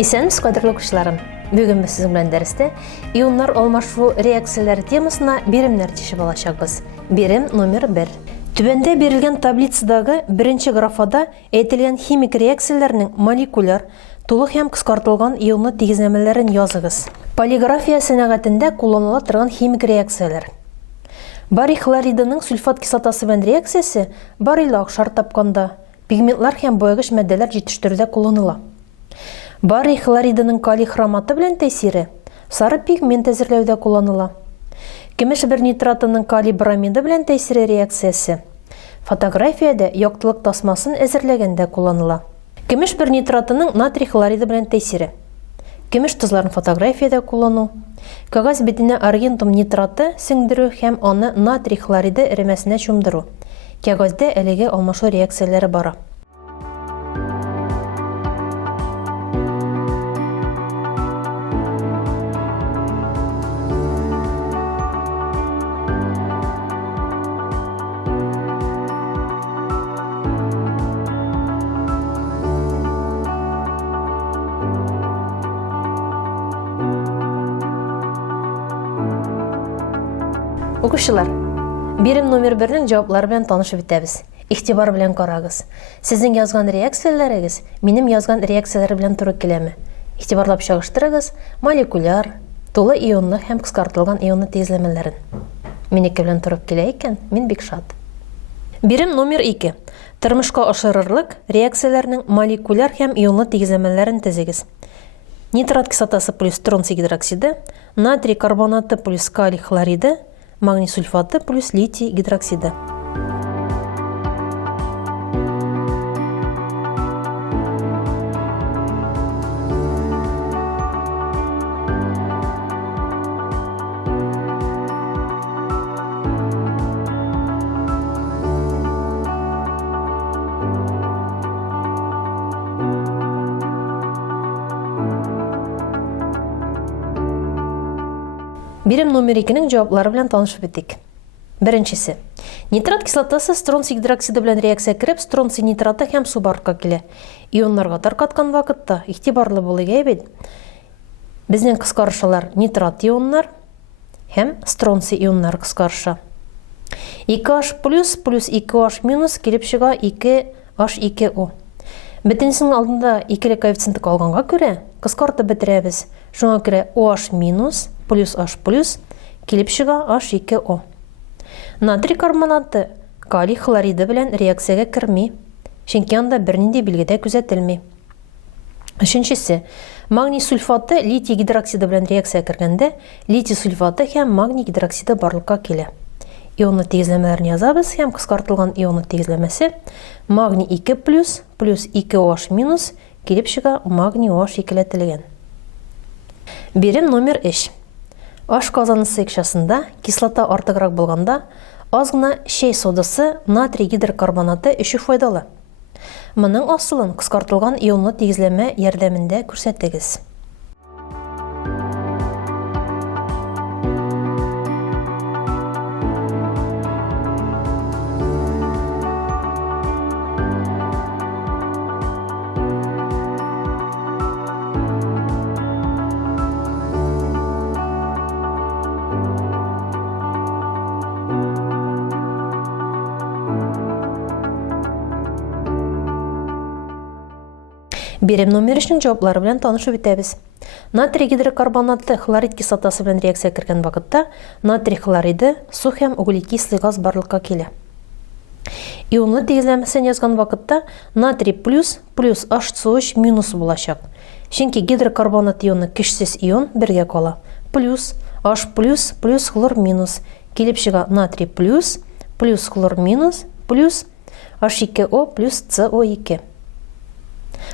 Исәнмесез, кадерле укучыларым. Бүген без сезнең белән дәрестә ионнар алмашу реакцияләре темасына биремнәр тишеп алачакбыз. Бирем номер 1. Түбәндә бирелгән таблицадагы беренче графада әйтелгән химик реакцияләрнең молекуляр, тулы һәм кыскартылган ионлы тигезләмәләрен языгыз. Полиграфия сәнәгатендә кулланыла торган химик реакцияләр. Барий хлоридының сульфат кислотасы белән реакциясе барийла охшар тапканда пигментлар һәм боягыч матдәләр җитештерүдә кулланыла. Барий хлоридының калий хроматы белән тәэсире сары пигмент әзерләүдә кулланыла. Көмеш бер нитратының калий бромиды белән тәэсире реакциясе фотографиядә яктылык тасмасын әзерләгәндә кулланыла. Көмеш бер нитратының натрий хлориды белән тәэсире. Көмеш тозларын фотографиядә куллану. Кагаз битенә аргентум нитраты сеңдерү һәм аны натрий хлориды эремәсенә чумдыру. Кагазда әлеге алмашу реакцияләре бара. Укучылар, бирем номер 1-нең җаваплары белән танышып бетәбез. Игътибар белән карагыз. Сезнең язган реакцияләрегез минем язган реакцияләр белән туры киләме? Игътибарлап чагыштырыгыз молекуляр, тулы ионлы һәм кыскартылган ионлы тигезләмәләрен. Минеке белән туры килә икән, мин бик шат. Бирем номер 2. Тормышка ашырырлык реакцияләрнең молекуляр һәм ионлы тигезләмәләрен төзегез. Нитрат кислотасы плюс стронций гидроксиды, натрий карбонаты плюс калий хлориды, магний сульфаты плюс литий гидроксиды. Бирем номер 2-нең җаваплары белән танышып беттек. Беренчесе. Нитрат кислотасы стронций гидроксиды белән реакция кереп, стронций нитраты һәм су барлыкка килә. Ионнарга таркаткан вакытта игътибарлы булыгыз бит. Безнең кыскарышалар нитрат ионнар һәм стронций ионнар кыскарыша. 2H+ плюс 2H- килеп чыга 2H2O. Бөтенесенең алдында икеле коэффициенты калганга күрә, кыскартып бетерәбез. Шуңа күрә OH- плюс H+ килеп чыга H2O. Натрий карбонаты калий хлориды белән реакциягә керми, чөнки анда бернинди билгедә күзәтелми. Өченчесе. Магний сульфаты литий гидроксиды белән реакция кергәндә, литий сульфаты һәм магний гидроксиды барлыкка килә. Ионлы тигезләмәләрне язабыз һәм кыскартылган ионлы тигезләмәсе магний 2+ плюс 2OH- килеп чыга магний OH икеләтелгән. Бирем номер 3. Аш казаны секчасында кислота артыграк булганда аз гына чәй содасы натрий гидрокарбонаты өчен файдалы. Моның асылын кыскартылган ионлы тигезләмә ярдәмендә күрсәтегез. Бирем номер 3-нең җаваплары белән танышып бетәбез. Натрий гидрокарбонаты хлорид кислотасы белән реакция кергән вакытта натрий хлориды, су һәм углекислый газ барлыкка килә. Ионлы тигезләмәсен язган вакытта натрий плюс HCOH- булачак. Чөнки гидрокарбонат ионы көчсез ион бергә кала. Плюс H+ плюс хлор минус килеп чыга натрий плюс хлор минус плюс H2O плюс CO2.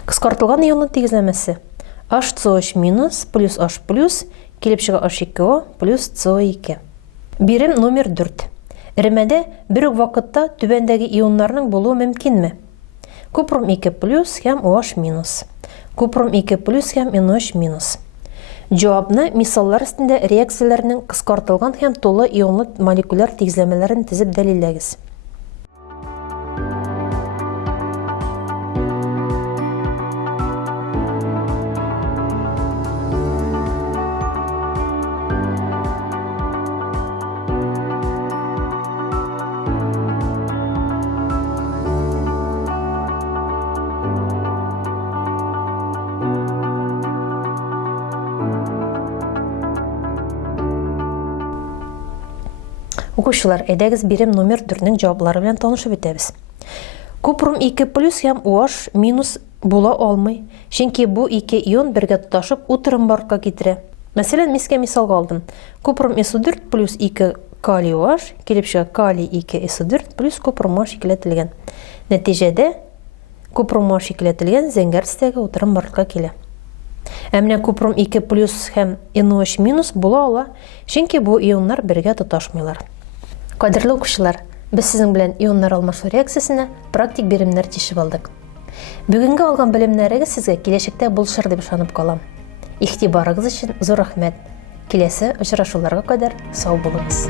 Кыскартылган ионлы тигезләмәсе HCOH- плюс H+ килеп чыга H2O плюс CO2. Бирем номер 4. Эремәдә бер үк вакытта түбәндәге ионнарның булуы мөмкинме? Купрум 2+ һәм OH-. Купрум 2+ һәм NOH-. Җавапны мисаллар өстендә реакцияләрнең кыскартылган һәм тулы ионлы молекуляр тигезләмәләрен тезеп дәлилләгез. Укучылар, әйдәгез бирем номер 4-нең җаваплары белән танышып үтәбез. Купрум 2 плюс һәм OH минус була алмый, чөнки бу 2 ион бергә тоташып утырым барлыкка китерә. Мәсәлән, мискә мисалга алдым. Купрум SO4 плюс 2 калий OH килеп чыга калий 2 SO4 плюс купрум OH шикелләтелгән. Нәтиҗәдә купрум OH шикелләтелгән зәңгәр төстәге утырым барлыкка килә. Ә менә купрум 2 плюс һәм NOH минус була ала, чөнки бу ионнар бергә тоташмыйлар. Кадерле укучылар, без сезнең белән ионнар алмашу реакциясенә практик биремнәр тишеп алдык. Бүгенге алган белемнәрегез сезгә киләчәктә булышыр дип ышанып калам. Игътибарыгыз өчен зур рәхмәт. Киләсе очрашуларга кадәр сау булыгыз.